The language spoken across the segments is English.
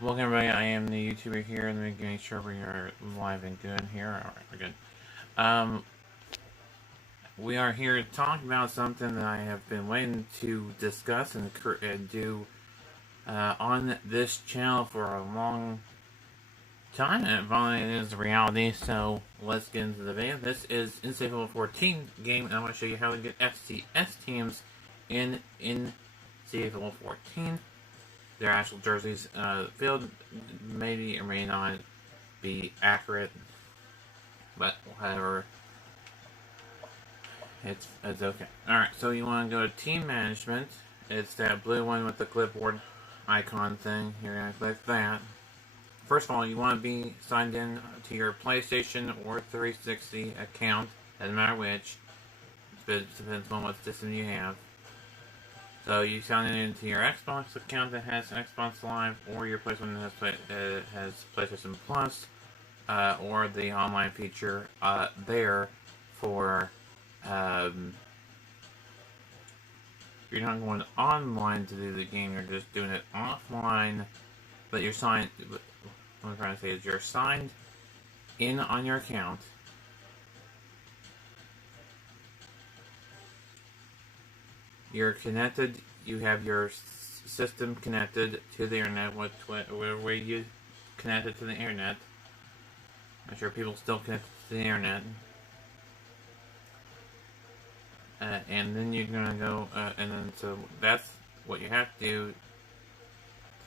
Welcome everybody, I am the YouTuber here, and let me make sure we are live and good here. Alright, we're good. We are here to talk about something that I have been waiting to discuss and do on this channel for a long time, and finally it is reality, so let's get into the video. This is NCAA Football 14 game, and I'm going to show you how to get FCS teams in NCAA Football 14. Their actual jerseys. Field may or may not be accurate, but whatever. It's okay. Alright, so you want to go to Team Management. It's that blue one with the clipboard icon thing. You're going to click that. First of all, you want to be signed in to your PlayStation or 360 account. Doesn't matter which. It depends on what system you have. So you sign into your Xbox account that has Xbox Live, or your PlayStation that has PlayStation Plus, or the online feature there for. You're not going online to do the game; you're just doing it offline. But you're signed. What I'm trying to say is you're signed in on your account. You're connected. You have your system connected to the internet. Where you connected to the internet? I'm sure people still connected to the internet. And then you're gonna go, and then so that's what you have to do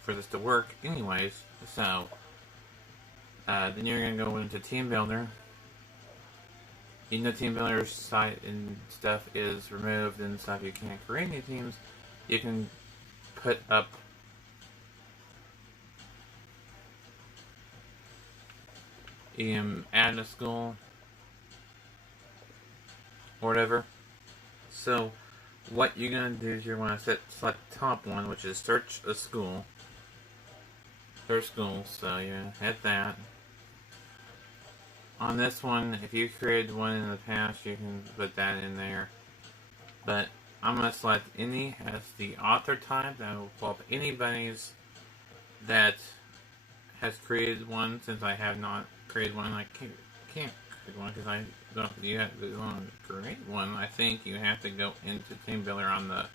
for this to work, anyways. So then you're gonna go into Team Builder. Even though Team Builder's site and stuff is removed and stuff, you can't create new teams. You can put up you can add a school or whatever. So what you're gonna do is you're gonna select the top one, which is search a school. Search schools, so you hit that. On this one, if you created one in the past, you can put that in there. But I'm going to select any as the author type. That will pull up anybody's that has created one. Since I have not created one, I can't create one because I don't. You have to create one. I think you have to go into Team Builder on the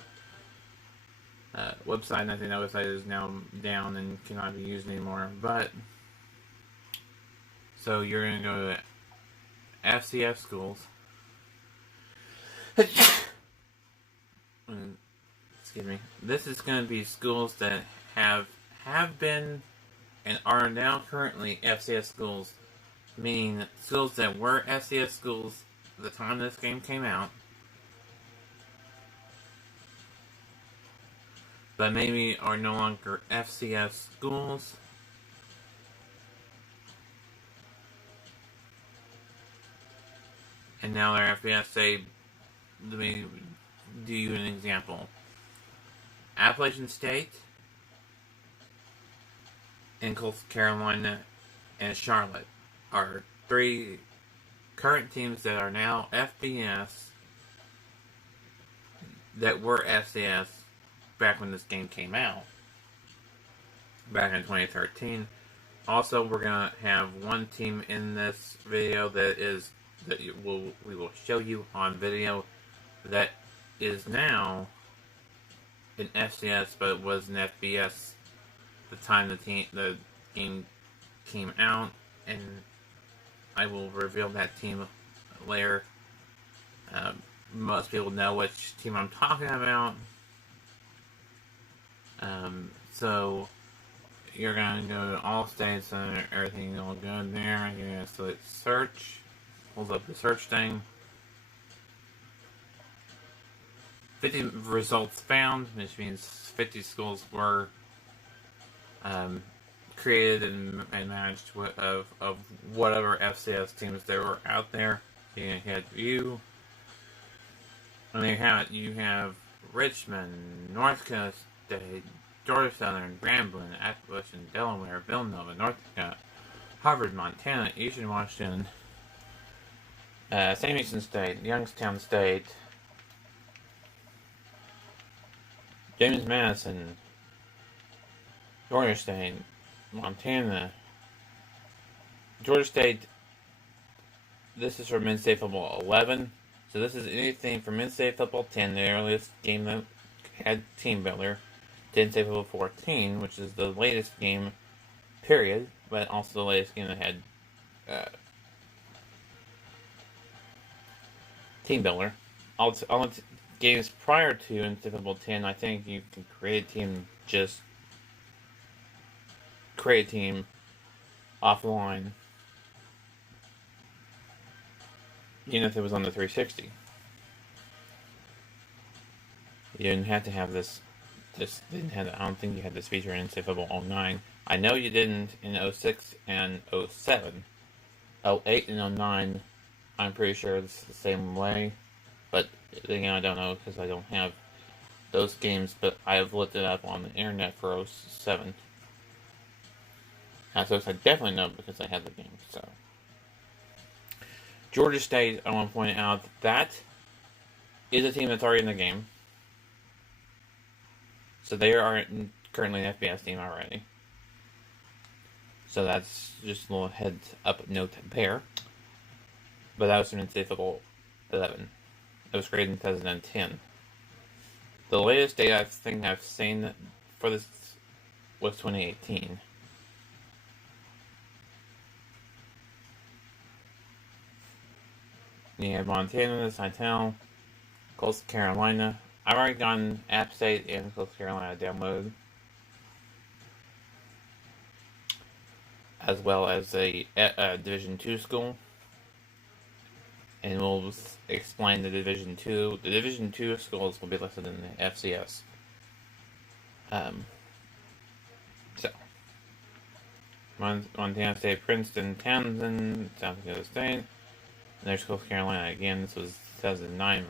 website, and I think that website is now down and cannot be used anymore. But so you're going to go to FCS schools. Excuse me. This is going to be schools that have been and are now currently FCS schools, meaning schools that were FCS schools at the time this game came out, but maybe are no longer FCS schools. And now they're FBS. Say, let me do you an example. Appalachian State, and Coastal Carolina, and Charlotte are three current teams that are now FBS that were FCS back when this game came out, back in 2013. Also, we're going to have one team in this video that we will show you on video that is now an FCS, but it was an FBS the time the game came out, and I will reveal that team later. Most people know which team I'm talking about. So you're gonna go to all states and everything will go there. You're gonna select search. Hold up the search thing. 50 results found, which means 50 schools were created and managed of whatever FCS teams there were out there. You hit view. And you have Richmond, North Coast State, Georgia Southern, Grambling, Appalachian, Delaware, Villanova, North Dakota, Harvard, Montana, Eastern Washington, St. Mason State, Youngstown State, James Madison, Georgia State, Montana. Georgia State, this is for Men's State Football 11. So this is anything from Men's State Football 10, the earliest game that had team builder, to Men's State Football 14, which is the latest game, period, but also the latest game that had team builder. All the games prior to Men's State Football 10, I think you can create a team offline, even if it was on the 360. You didn't have to have this. I don't think you had this feature in NCAA Football 09. I know you didn't in 06 and 07. 08 and 09, I'm pretty sure it's the same way. But again, I don't know because I don't have those games. But I have looked it up on the internet for 07. So I definitely know because I had the game. So Georgia State, I want to point out that is a team that's already in the game. So they are currently an FBS team already. So that's just a little heads up note there. But that was from NCAA Football 11. It was created in 2010. The latest date I think I've seen for this was 2018. You have Montana, Citel, Coastal Carolina. I've already gotten App State and Coastal Carolina download, as well as a Division II school. And we'll explain the Division II. The Division II schools will be listed in the FCS. So, Montana State, Princeton, Townsend, South Dakota State. And there's Coastal Carolina again. This was 2009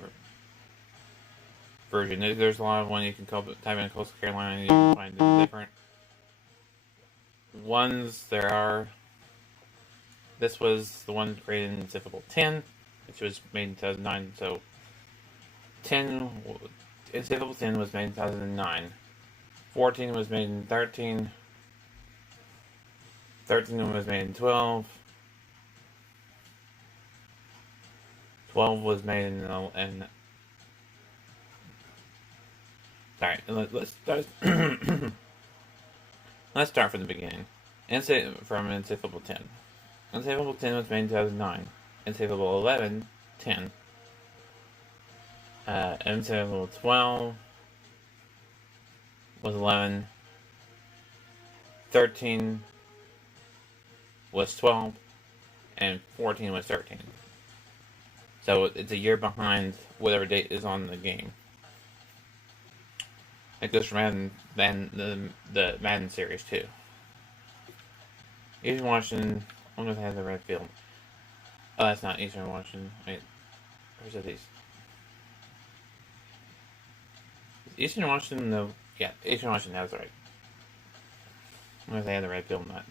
version. There's a lot of one you can type in Coastal Carolina and you can find the different ones. There are. This was the one created in NCAA Football 10, which was made in 2009. So, NCAA Football 10 was made in 2009. 14 was made in 13. 13 was made in 12. 12 was made in Alright, let's start. Let's start from the beginning. From NCAA Football 10. NCAA Football 10 was made in 2009. NCAA Football 11, 10. NCAA Football 12 was 11. 13 was 12. And 14 was 13. So it's a year behind whatever date is on the game. It goes for Madden, the Madden series too. Eastern Washington, I wonder if they have the red field. Oh, that's not Eastern Washington. Wait, where's it East? Eastern Washington, though. Yeah, Eastern Washington has the right. I wonder if they have the red field or not.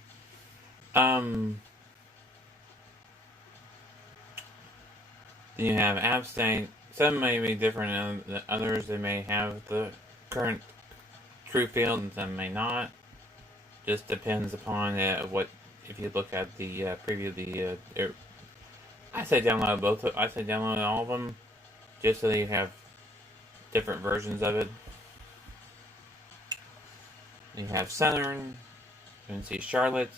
Then you have App State. Some may be different than others. They may have the current true field and some may not. Just depends upon what. If you look at the preview, I say download both. I say download all of them, just so that you have different versions of it. You have Southern. You can see Charlotte.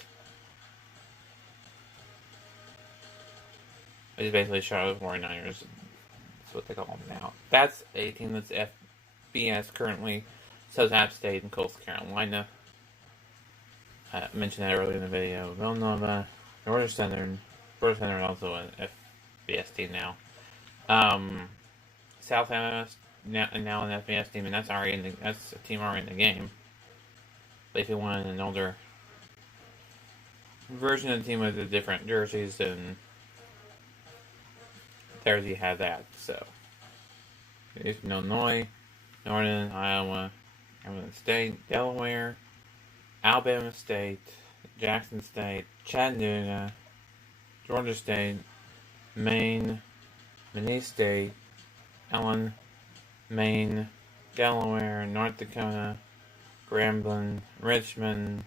It's basically Charlotte 49ers. That's what they call them now. That's a team that's FBS currently. So is App State and Coastal Carolina. I mentioned that earlier in the video. Villanova, Georgia Southern. Georgia Southern also an FBS team now. South Alabama now an FBS team, and that's a team already in the game. But if you want an older version of the team with the different jerseys, then there you have that. So, Eastern Illinois, Northern Iowa, Arizona State, Delaware, Alabama State, Jackson State, Chattanooga, Georgia State, Maine, Minnesota State, Ellen, Maine, Delaware, North Dakota, Grambling, Richmond,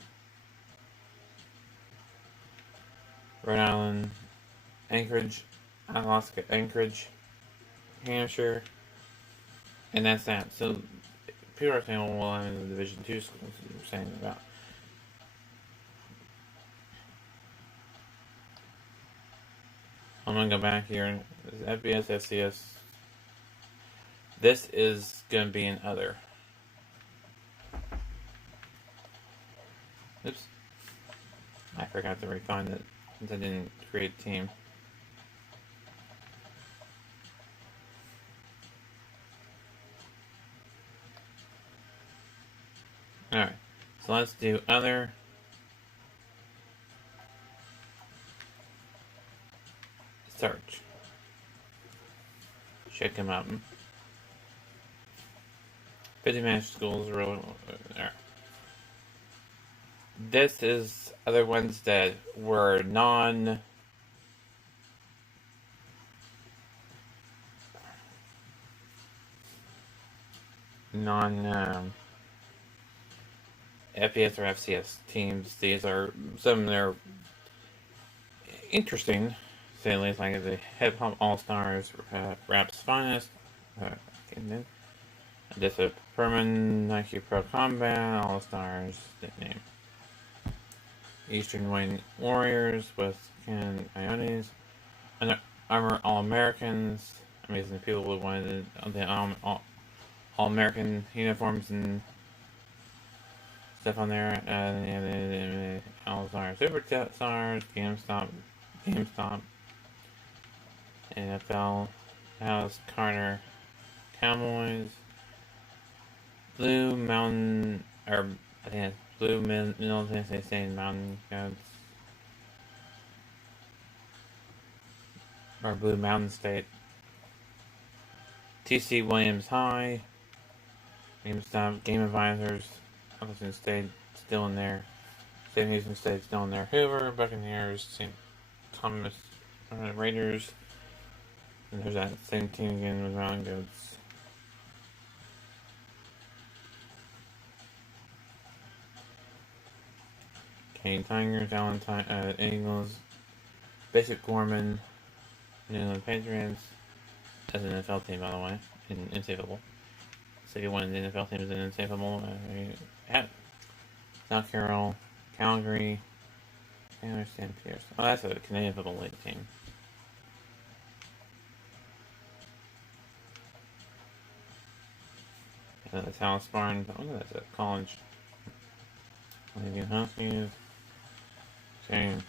Rhode Island, Anchorage, Alaska, Anchorage, Hampshire, and that's that. So people are saying, well, I'm in the Division II schools. You're saying about. I'm gonna go back here. FBS, FCS. This is gonna be an other. Oops. I forgot to refine it since I didn't create a team. Alright, so let's do other. Search. Chicken Mountain. 50 managed schools. This is other ones that were non FBS or FCS teams. These are some of their interesting, say at least, like the Hip Hop All Stars, Rap's Finest, this is Perman Nike Pro Combat All Stars nickname. Eastern Wayne Warriors with Ken Iones, and Armor All Americans. Amazing people who wanted the All American uniforms and stuff on there. All Stars, Superstars, GameStop, NFL, Dallas Carter, Cowboys, Blue Mountain, or I think it's Blue Middle Tennessee State Mountain Goats, or Blue Mountain State, TC Williams High, GameStop, Game Advisors, Appleton State still in there, St. Houston State still in there, Hoover, Buccaneers, St. Thomas Raiders, and there's that same team again with Mountain Goats. Kane Tigers, Allen Eagles, Bishop Gorman, New England Patriots. That's an NFL team, by the way, in NCAA Football. City one of the NFL teams in NCAA Football. South Carolina, Calgary, Taylor St. Pierce. Oh, that's a Canadian Football League team. The Dallas Spartans. Oh, that's a college. Maybe Huskies. Same.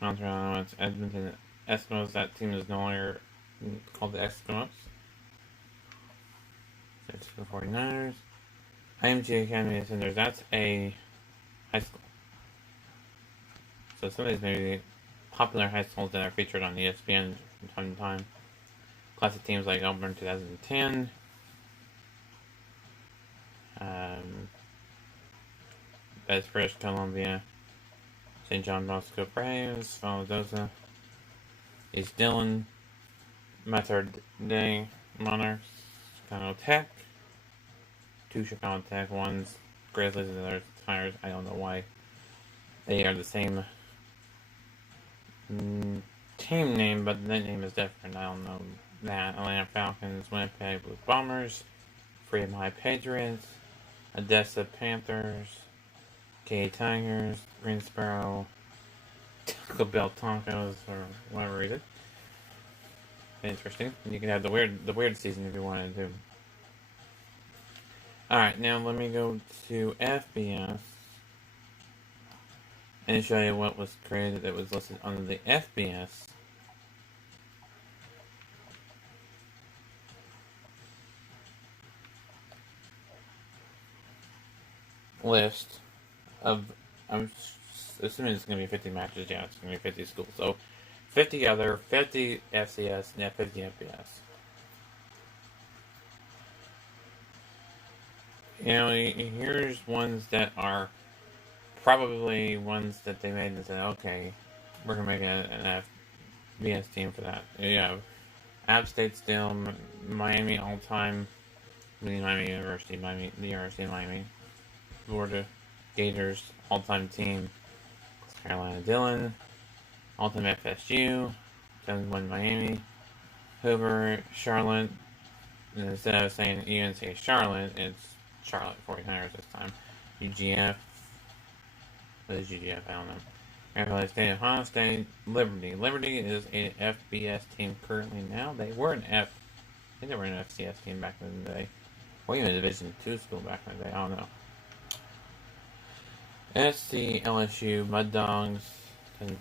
Montreal, it's Edmonton Eskimos. That team is no longer called the Eskimos. It's the 49ers. IMG Academy of Cinders. That's a high school. So some of these maybe popular high schools that are featured on ESPN from time to time. Classic teams like Auburn 2010. Best British Columbia, St. John Bosco Braves, Valdosta, East Dillon, Mater Dei Monarchs, Chicago Tech, 2 Chicago Tech, one's Grizzlies and the other's Tigers. I don't know why they are the same team name, but the name is different. I don't know that. Atlanta Falcons, Winnipeg Blue Bombers, Freedom High Patriots, Odessa Panthers, K Tigers, Greensboro, Taco Bell Tacos for whatever reason. Interesting. You can have the weird season if you wanted to. Alright, now let me go to FBS and show you what was created that was listed under the FBS. List of, I'm assuming it's going to be 50 matches. Yeah, it's going to be 50 schools. So 50 other, 50 FCS, and 50 FBS. You know, here's ones that are probably ones that they made and said, okay, we're going to make an FBS team for that. You have App State still, Miami all-time, Miami University, the University of Miami, Florida Gators all-time team, Carolina Dillon, Ultimate FSU, 2001 Miami, Hoover, Charlotte. And instead of saying UNC Charlotte, it's Charlotte 49ers this time. UGF. What is UGF? I don't know. Appalachian State, Ohio State, Liberty. Liberty is an FBS team currently now. They were I think they were an FCS team back in the day. Or even a Division II school back in the day. I don't know. SC, LSU, Mud Dogs,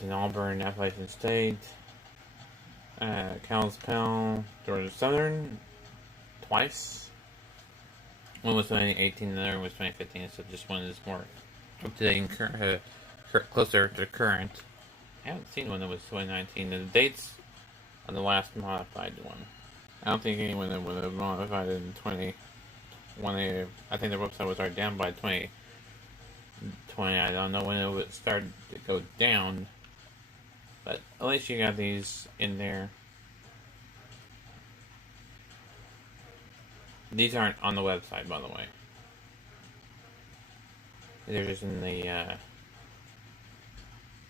Auburn, Appalachian State, Kalispell, Georgia Southern, twice. One was 2018, and the other was 2015, so just one is more up to date and closer to current. I haven't seen one that was 2019. The dates on the last modified one. I don't think anyone that would have modified it in 2020. I think the website was already down by 2020. I don't know when it would start to go down, but at least you got these in there. These aren't on the website, by the way. They're just in the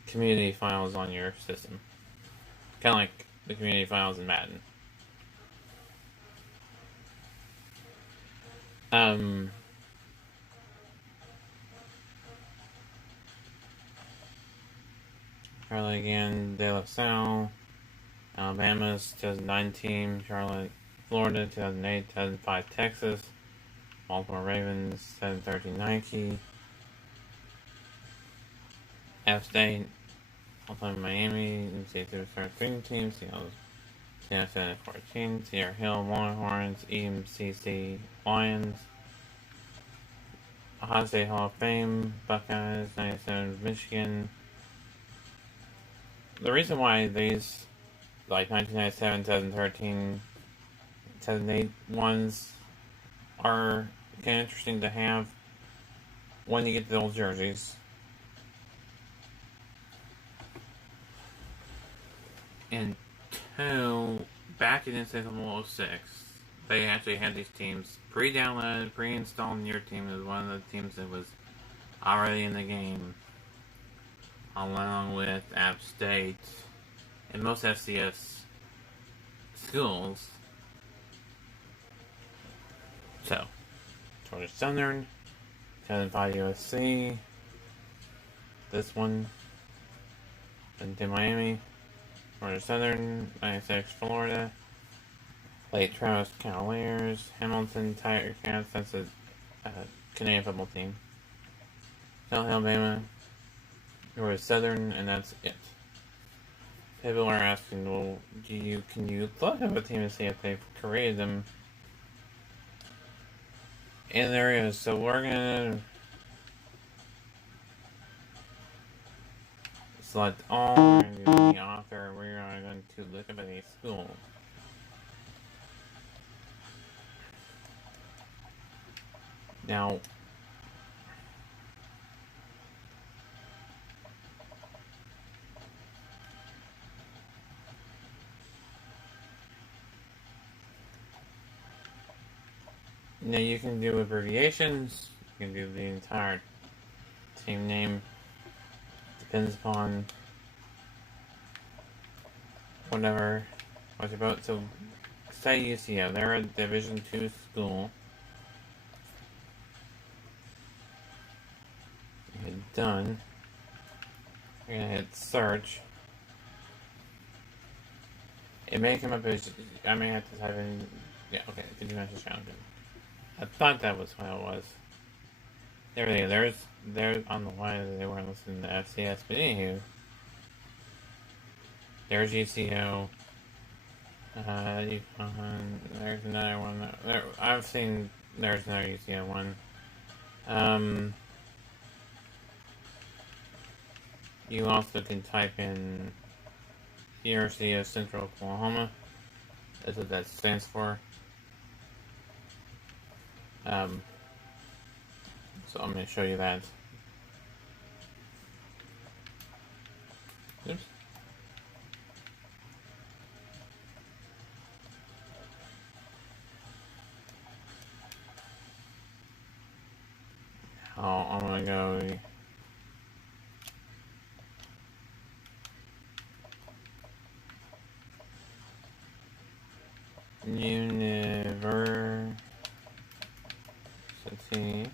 community files on your system. Kind of like the community files in Madden. Charlotte again, De La Salle, Alabama's 2009 team, Charlotte, Florida, 2008, 2005 Texas, Baltimore Ravens, 713 Nike, F State, Alabama Miami, NCAA Superstar Dream Team, Seattle 714, Sierra Hill, Longhorns, EMCC Lions, Ohio State Hall of Fame, Buckeyes, 97 Michigan. The reason why these, like 1997, 2013, 2008 ones are kind of interesting to have when you get the old jerseys. And two, back in NCAA Football 06, they actually had these teams pre-downloaded, pre-installed, and your team was one of the teams that was already in the game, along with App State and most FCS schools. So, Georgia Southern, 2005 USC, this one, into Miami, Georgia Southern, 96 Florida, Lake Travis Cavaliers, Hamilton Tiger Cats, that's a Canadian football team, South Alabama, Georgia Southern, and that's it. People are asking, well, can you look up a team and see if they've created them? And there is. So we're gonna select all. We're gonna do the author. We are going to look up any school. Now, you can do abbreviations. You can do the entire team name. Depends upon whatever what you're about. So, say UCO, they're a Division II school. Hit done. You're gonna hit search. It may come up as I may have to type in. Yeah, okay. Did you mention Shotgun? I thought that was what it was. There we go. There's on the line they weren't listening to FCS, but anywho, there's UCO. There's another one. I've seen there's another UCO one. You also can type in University of Central Oklahoma. That's what that stands for. So I'm going to show you that. Oops. Now I'm going to go University.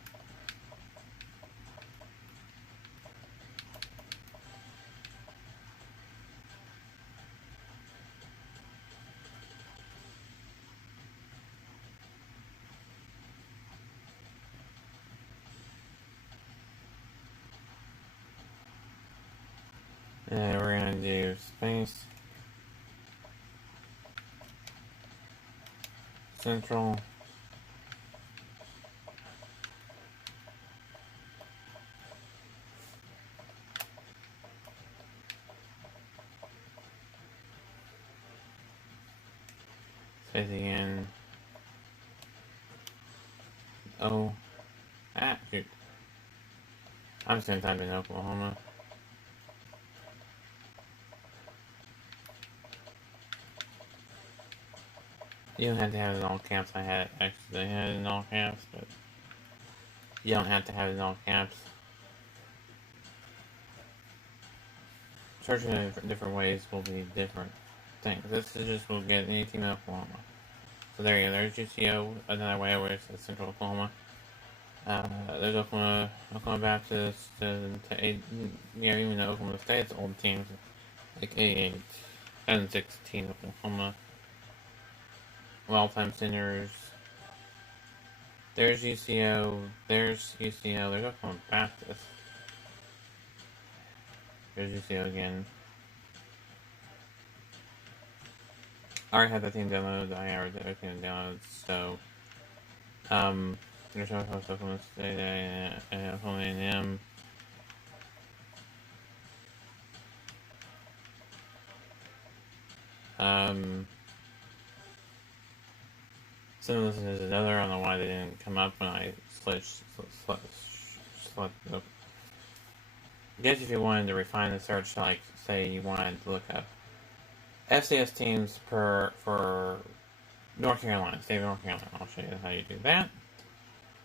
And we're gonna do space Central say it again. Oh, shoot. I'm just gonna type in Oklahoma. You don't have to have it in all caps. I had it in all caps, but you don't have to have it in all caps. Searching in different ways will be different things. This is just we'll get any team in Oklahoma. So there you go. There's UCO. Another way where it says Central Oklahoma. There's Oklahoma Baptist, even the Oklahoma State's old teams like 88 and 16 Oklahoma. All-time seniors. There's UCO. There's Oklahoma Baptist. There's UCO again. I already had that team downloaded. I already had that team downloaded. So, there's Oklahoma State and Oklahoma A&M. Some of this is another. I don't know why they didn't come up when I switched. I guess if you wanted to refine the search, like say you wanted to look up FCS teams for North Carolina, state of North Carolina, I'll show you how you do that.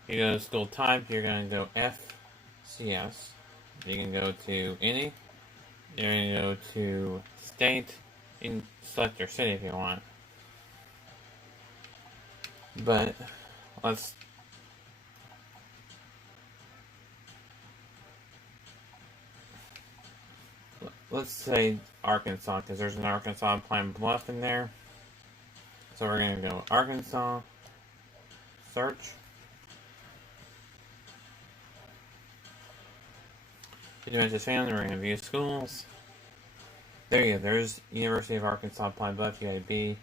You go to school type, you're going to go FCS. You can go to any. You're going to go to state. You can select your city if you want. But let's say Arkansas, because there's an Arkansas Pine Bluff in there. So we're going to go Arkansas, search. University found, we're going to view schools. There you go, there's University of Arkansas Pine Bluff, UAPB.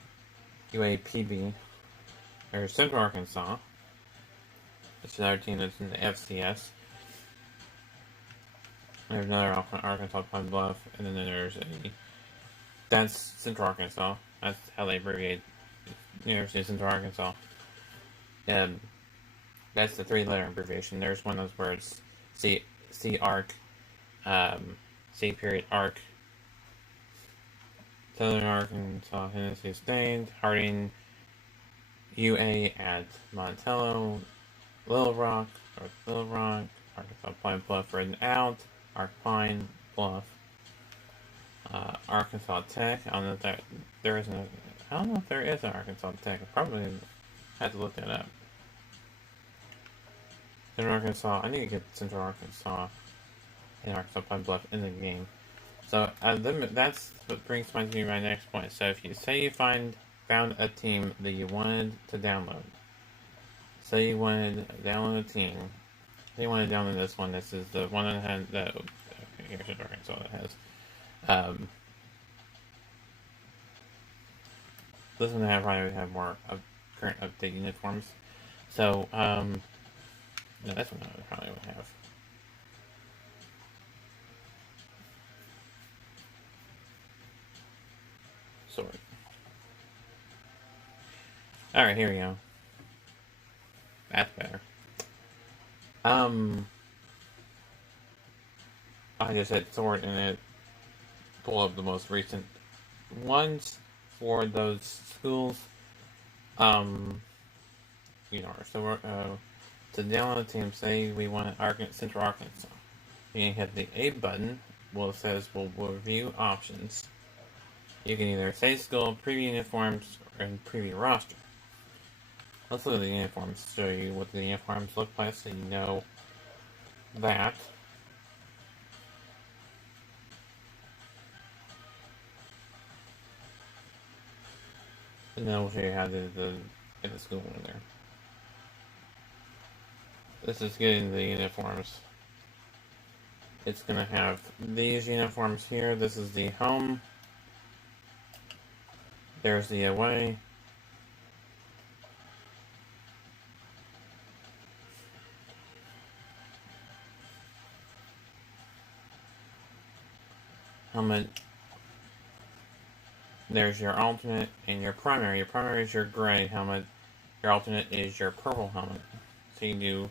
There's Central Arkansas. That's another team that's in the FCS. There's another Arkansas Pine Bluff, and then there's that's Central Arkansas. That's how they abbreviate University of Central Arkansas. And that's the 3-letter abbreviation. There's one of those words, C-ARC, C-ARC. Southern Arkansas, Tennessee State, Harding, UA at Montello, Little Rock, Arkansas Pine Bluff written out, Pine Bluff, Arkansas Tech. I don't know if there is an Arkansas Tech. I probably had to look that up. Central Arkansas. I need to get Central Arkansas and Arkansas Pine Bluff in the game. So that's what brings me to my next point. So if you say you found a team that you wanted to download. Say you wanted to download a team. Say you want to download this one. This is the one that had here's Central Arkansas that has. This one probably would have more current update uniforms. So no, this one I probably would have. Sorry. Alright, here we go. That's better. I just hit sort and it pull up the most recent ones for those schools. So we're to download a team, say we want Central Arkansas. You can hit the A button. Well, it says we'll review options. You can either say school, preview uniforms, or preview roster. let's look at the uniforms. Show you what the uniforms look like, so you know that. And then we'll show you how to get the school in there. This is getting the uniforms. It's going to have these uniforms here. This is the home. There's the away. Helmet. There's your alternate and your primary. Your primary is your gray helmet. Your alternate is your purple helmet. So you do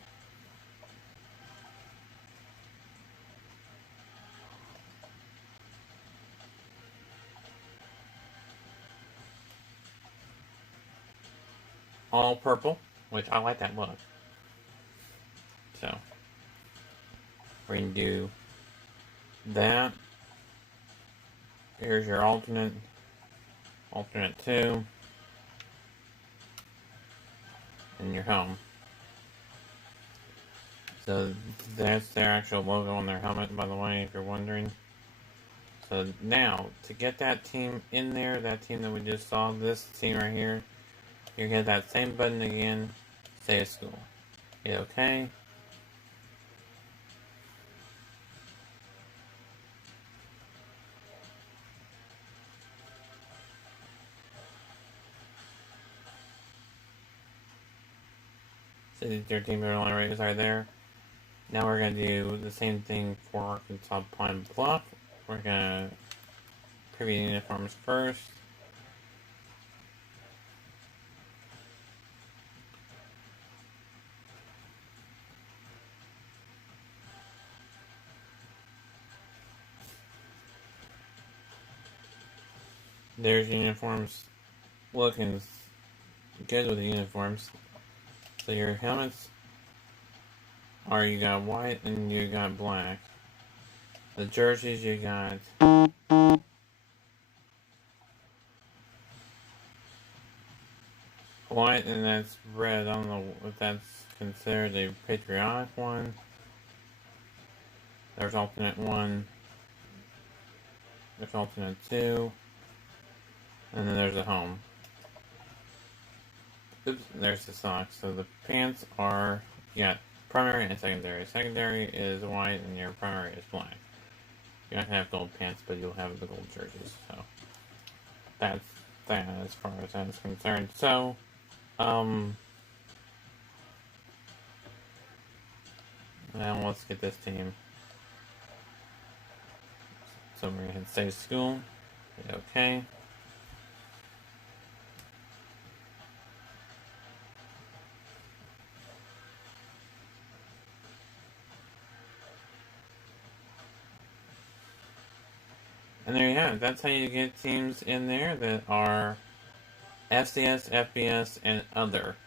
all purple, which I like that look. So we're going to do that. Here's your alternate 2, and your home. So that's their actual logo on their helmet, by the way, if you're wondering. So now, to get that team in there, that team that we just saw, this team right here, you hit that same button again, save school. Hit OK. So your team only rates are there. Now we're going to do the same thing for Arkansas Pine Bluff. We're going to preview uniforms first. There's uniforms, looking good with the uniforms. So your helmets are, you got white and you got black. The jerseys, you got white and that's red. I don't know if that's considered a patriotic one. There's alternate 1. There's alternate 2. And then there's a home. Oops, there's the socks. So the pants are, you got primary and secondary. Secondary is white and your primary is black. You're not going to have gold pants, but you'll have the gold jerseys. So that's that as far as that is concerned. So, now let's get this team. So we're going to hit save school. Hit OK. And there you have it. That's how you get teams in there that are FCS, FBS, and other.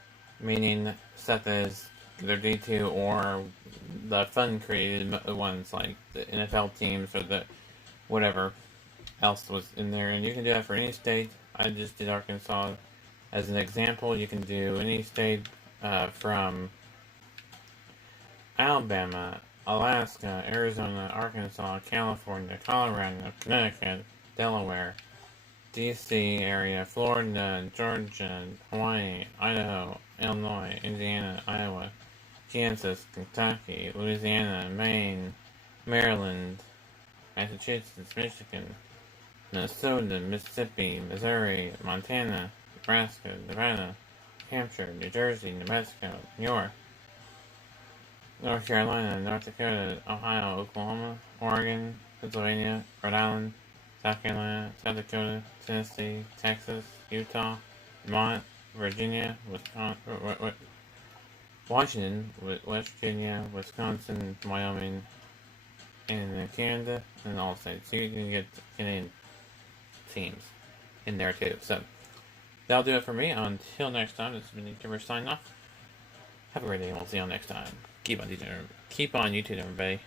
Meaning stuff that is either D2 or the fun-created ones like the NFL teams or the whatever else was in there. And you can do that for any state. I just did Arkansas as an example. You can do any state from Alabama, Alaska, Arizona, Arkansas, California, Colorado, Connecticut, Delaware, DC area, Florida, Georgia, Hawaii, Idaho, Illinois, Indiana, Iowa, Kansas, Kentucky, Louisiana, Maine, Maryland, Massachusetts, Michigan, Minnesota, Mississippi, Missouri, Montana, Nebraska, Nevada, Hampshire, New Jersey, New Mexico, New York, North Carolina, North Dakota, Ohio, Oklahoma, Oregon, Pennsylvania, Rhode Island, South Carolina, South Dakota, Tennessee, Texas, Utah, Vermont, Virginia, Washington, West Virginia, Wisconsin, Wyoming, and Canada, and all states. So you can get Canadian teams in there too. So that'll do it for me. Until next time, this has been YouTuber signing off. Have a great day, and we'll see you all next time. Keep on YouTube, everybody.